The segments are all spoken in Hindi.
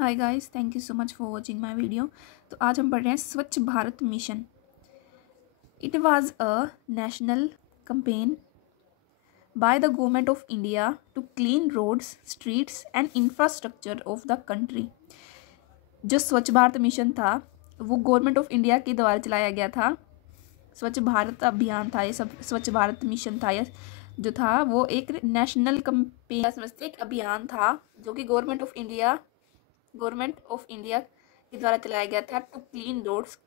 Hi guys, thank you so much for watching my video. तो आज हम पढ़ रहे हैं Swachh Bharat mission. It was a national campaign by the government of India to clean roads, streets and infrastructure of the country. जो स्वच्छ भारत मिशन था वो गवर्नमेंट ऑफ इंडिया के द्वारा चलाया गया था। स्वच्छ भारत अभियान था, ये सब स्वच्छ भारत मिशन था। ये जो था वो एक नेशनल कैंपेन समझते एक अभियान था जो कि गवर्नमेंट ऑफ इंडिया के द्वारा चलाया गया था टू क्लीन रोड्स।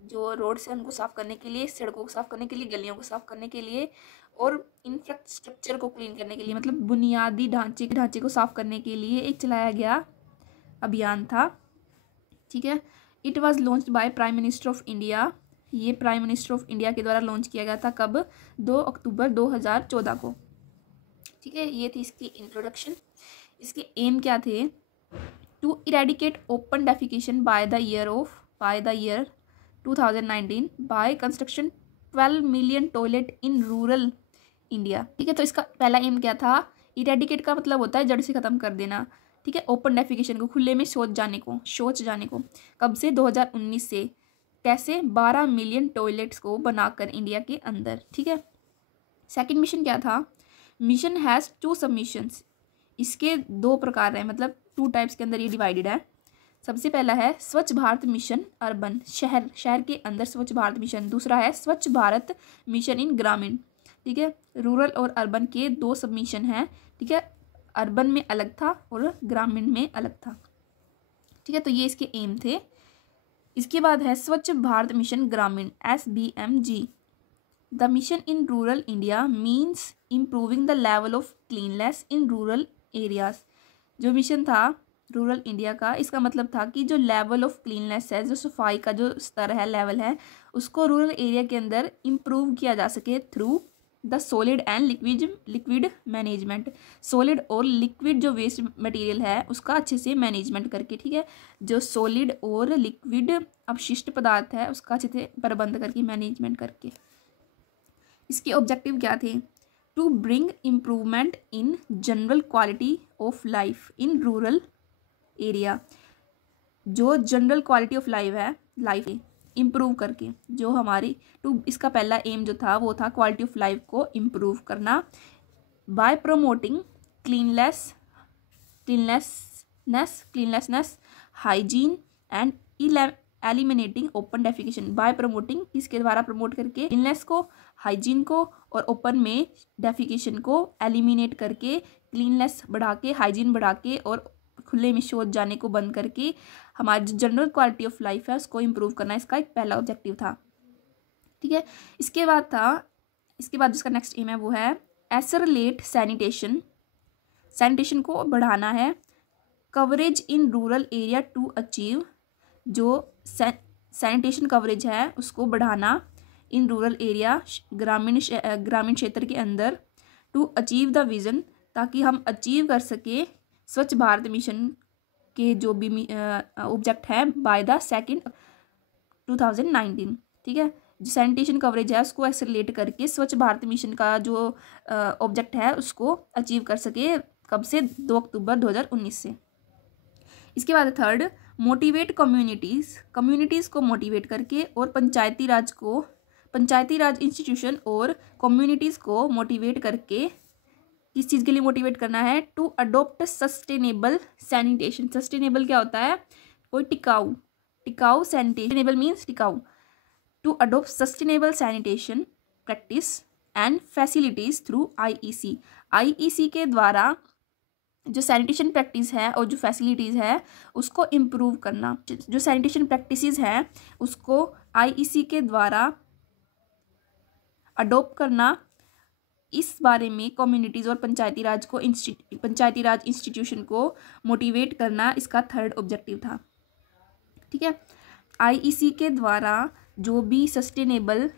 जो रोड्स हैं उनको साफ करने के लिए, सड़कों को साफ करने के लिए, गलियों को साफ करने के लिए और इंफ्रास्ट्रक्चर को क्लीन करने के लिए, मतलब बुनियादी ढांचे को साफ करने के लिए एक चलाया गया अभियान था। ठीक है। It was launched by prime minister of India. ये प्राइम मिनिस्टर ऑफ इंडिया के द्वारा लॉन्च किया गया था। कब? 2 अक्टूबर 2014 को। ठीक है, ये थी इसकी इंट्रोडक्शन। इसके एम क्या थे? To eradicate open defecation by the year 2019 by construction 12 million toilet in rural India. ठीक है, तो इसका पहला एम क्या था? इरेडिकेट का मतलब होता है जड़ से खत्म कर देना। ठीक है, ओपन डेफिकेशन को, खुले में शौच जाने को। कब से? 2019 से। कैसे? 12 मिलियन टॉयलेट्स को बनाकर इंडिया के अंदर। ठीक है। सेकंड मिशन क्या था? Mission has 2 submissions. इसके 2 प्रकार हैं, मतलब 2 टाइप्स के अंदर ये डिवाइडेड है। सबसे पहला है स्वच्छ भारत मिशन अर्बन, शहर के अंदर स्वच्छ भारत मिशन। दूसरा है स्वच्छ भारत मिशन इन ग्रामीण। ठीक है, रूरल और अर्बन के 2 सबमिशन हैं। ठीक है, अर्बन में अलग था और ग्रामीण में अलग था। ठीक है, तो ये इसके एम थे। इसके बाद है Swachh Bharat mission Gramin, SBMG। The mission in rural India means improving the level of cleanliness in rural areas. जो मिशन था रूरल इंडिया का, इसका मतलब था कि जो लेवल ऑफ क्लीननेस है, जो सफाई का जो स्तर है, लेवल है, उसको रूरल एरिया के अंदर इम्प्रूव किया जा सके through the solid and liquid management. Solid और लिक्विड जो वेस्ट मटेरियल है उसका अच्छे से मैनेजमेंट करके। ठीक है, जो सॉलिड और लिक्विड अपशिष्ट पदार्थ है उसका अच्छे से प्रबंध करके, मैनेजमेंट करके। इसके ऑब्जेक्टिव क्या थे? To bring improvement in general quality of life in rural area. जो general quality of life improve करके, जो हमारी इसका पहला एम जो था वो था क्वालिटी ऑफ लाइफ को इम्प्रूव करना by promoting cleanlessness, hygiene and eliminating open defecation. By promoting, किसके द्वारा प्रमोट करके? क्लीननेस को, हाइजीन को और ओपन में डेफिकेशन को एलिमिनेट करके, क्लीननेस बढ़ा के, हाइजीन बढ़ा के और खुले में शौच जाने को बंद करके हमारी जो जनरल क्वालिटी ऑफ लाइफ है उसको इम्प्रूव करना, इसका एक पहला ऑब्जेक्टिव था। ठीक है, इसके बाद जिसका नेक्स्ट एम है वो है एसरलेट सैनिटेशन को बढ़ाना है। Coverage in rural area to achieve, जो सैनिटेशन कवरेज है उसको बढ़ाना इन रूरल एरिया, ग्रामीण क्षेत्र के अंदर, टू अचीव द विजन, ताकि हम अचीव कर सके स्वच्छ भारत मिशन के जो भी ऑब्जेक्ट है बाय द 2 2019। ठीक है, जो सैनिटेशन कवरेज है उसको एक्सेलरेट करके स्वच्छ भारत मिशन का जो ऑब्जेक्ट है उसको अचीव कर सके। कब से? 2 अक्टूबर 2019 से। इसके बाद थर्ड, मोटिवेट कम्युनिटीज़ को मोटिवेट करके और पंचायती राज इंस्टीट्यूशन और कम्युनिटीज़ को मोटिवेट करके, किस चीज़ के लिए मोटिवेट करना है? To adopt sustainable sanitation. Sustainable क्या होता है? कोई टिकाऊ सैनिटेशन। सस्टेनेबल मीन्स टिकाऊ। To adopt sustainable sanitation practice and facilities through IEC के द्वारा जो सैनिटेशन प्रैक्टिस है और जो फैसिलिटीज़ है उसको इम्प्रूव करना। जो सैनिटेशन प्रैक्टिसेस हैं उसको IEC के द्वारा अडोप्ट करना, इस बारे में कम्युनिटीज़ और पंचायती राज इंस्टीट्यूशन को मोटिवेट करना, इसका थर्ड ऑब्जेक्टिव था। ठीक है, IEC के द्वारा जो भी सस्टेनेबल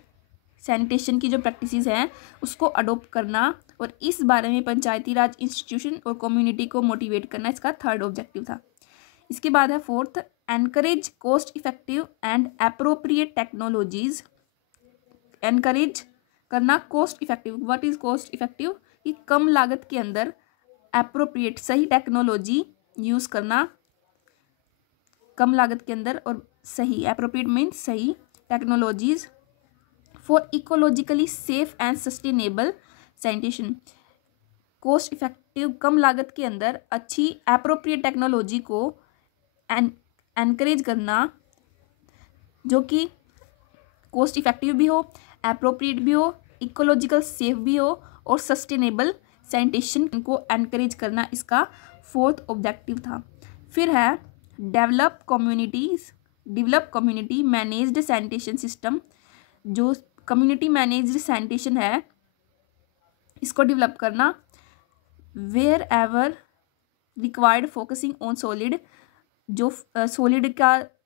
सैनिटेशन की जो प्रैक्टिसेस हैं उसको अडोप्ट करना और इस बारे में पंचायती राज इंस्टीट्यूशन और कम्युनिटी को मोटिवेट करना, इसका थर्ड ऑब्जेक्टिव था। इसके बाद है fourth, encourage cost effective and appropriate technologies. Encourage करना cost effective. What is cost effective? कि कम लागत के अंदर एप्रोप्रिएट, सही टेक्नोलॉजी यूज़ करना कम लागत के अंदर और सही, एप्रोप्रिएट मीन्स सही technologies for ecologically safe and sustainable sanitation. Cost effective कम लागत के अंदर अच्छी एप्रोप्रिएट टेक्नोलॉजी को एनकरेज करना जो कि कॉस्ट इफेक्टिव भी हो, एप्रोप्रिएट भी हो, इकोलॉजिकल सेफ भी हो और सस्टेनेबल सैनिटेशन को एनकरेज करना इसका 4th ऑब्जेक्टिव था। फिर है develop community managed sanitation system. जो कम्युनिटी मैनेज्ड सैनिटेशन है इसको डेवलप करना, wherever required focusing on solid, जो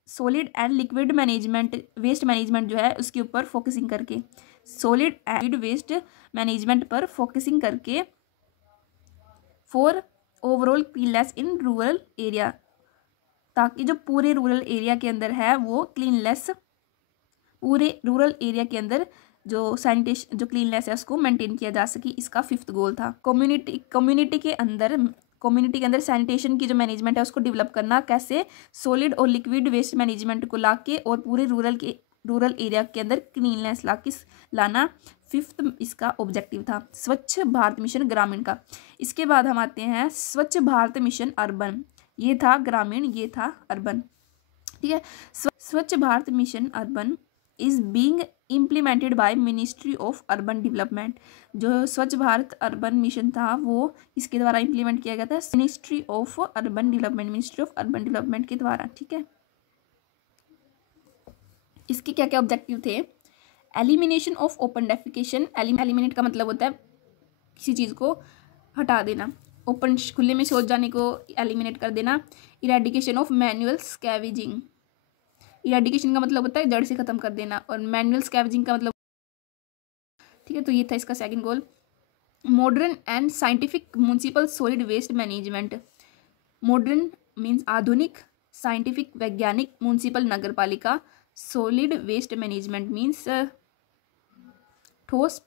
solid and liquid management, waste management जो है उसके ऊपर फोकसिंग करके, सॉलिड एंड वेस्ट मैनेजमेंट पर फोकसिंग करके, for overall cleanness in rural area, ताकि जो पूरे रूरल एरिया के अंदर है वो क्लीननेस, पूरे रूरल एरिया के अंदर जो सैनिटेशन जो क्लीननेस है उसको मेंटेन किया जा सके, इसका 5th गोल था। कम्युनिटी के अंदर सैनिटेशन की जो मैनेजमेंट है उसको डेवलप करना, कैसे, सॉलिड और लिक्विड वेस्ट मैनेजमेंट को लाके और पूरे रूरल एरिया के अंदर क्लीननेस लाना 5th इसका ऑब्जेक्टिव था। स्वच्छ भारत मिशन ग्रामीण का। इसके बाद हम आते हैं स्वच्छ भारत मिशन अर्बन। ये था ग्रामीण, ये था अर्बन, ठीक है। Swachh Bharat mission urban is being implemented by ministry of urban development. जो स्वच्छ भारत अर्बन मिशन था वो इसके द्वारा इम्प्लीमेंट किया गया था, मिनिस्ट्री ऑफ अर्बन डेवलपमेंट के द्वारा, ठीक है। इसके क्या क्या ऑब्जेक्टिव थे? Elimination of open defecation. Eliminate का मतलब होता है किसी चीज़ को हटा देना, ओपन खुले में शौच जाने को एलिमिनेट कर देना। Eradication of manual scavenging. Eradication का मतलब होता है जड़ से खत्म कर देना, और मैनुअल स्कैवेजिंग का मतलब, ठीक है। तो ये था इसका 2nd goal. Modern and scientific municipal solid waste management. Modern means आधुनिक, साइंटिफिक वैज्ञानिक, म्युनिसिपल नगर पालिका, सॉलिड वेस्ट मैनेजमेंट मीन्स ठोस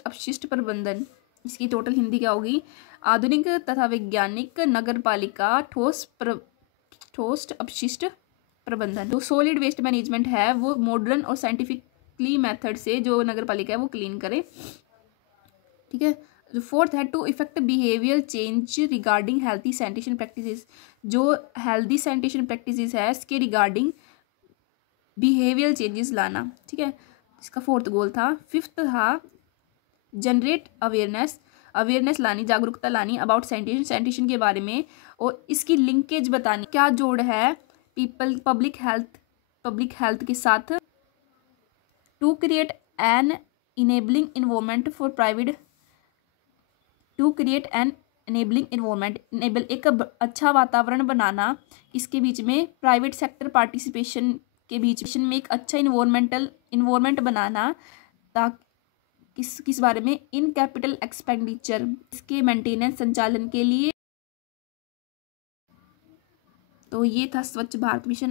अपशिष्ट प्रबंधन। इसकी टोटल हिंदी क्या होगी? आधुनिक तथा वैज्ञानिक नगर पालिका ठोस अपशिष्ट प्रबंधन। जो सॉलिड वेस्ट मैनेजमेंट है वो मॉडर्न और साइंटिफिकली मेथड से जो नगर पालिका है वो क्लीन करे, ठीक है। जो 4th है to effect behaviour change regarding healthy sanitation practices. जो हेल्थी सैनिटेशन प्रैक्टिसेस है इसके रिगार्डिंग बिहेवियर चेंजेस लाना, ठीक है। इसका 4th गोल था। 5th था जनरेट अवेयरनेस लानी, जागरूकता लानी अबाउट सैनिटेशन के बारे में, और इसकी लिंकेज बतानी, क्या जोड़ है पब्लिक हेल्थ के साथ। To create an enabling environment for private, enable एक अच्छा वातावरण बनाना, इसके बीच में प्राइवेट सेक्टर पार्टिसिपेशन के बीच में एक अच्छा इन्वायरमेंट बनाना, ताकि किस बारे में, इन कैपिटल एक्सपेंडिचर, इसके मेंटेनेंस संचालन के लिए। तो ये था स्वच्छ भारत मिशन।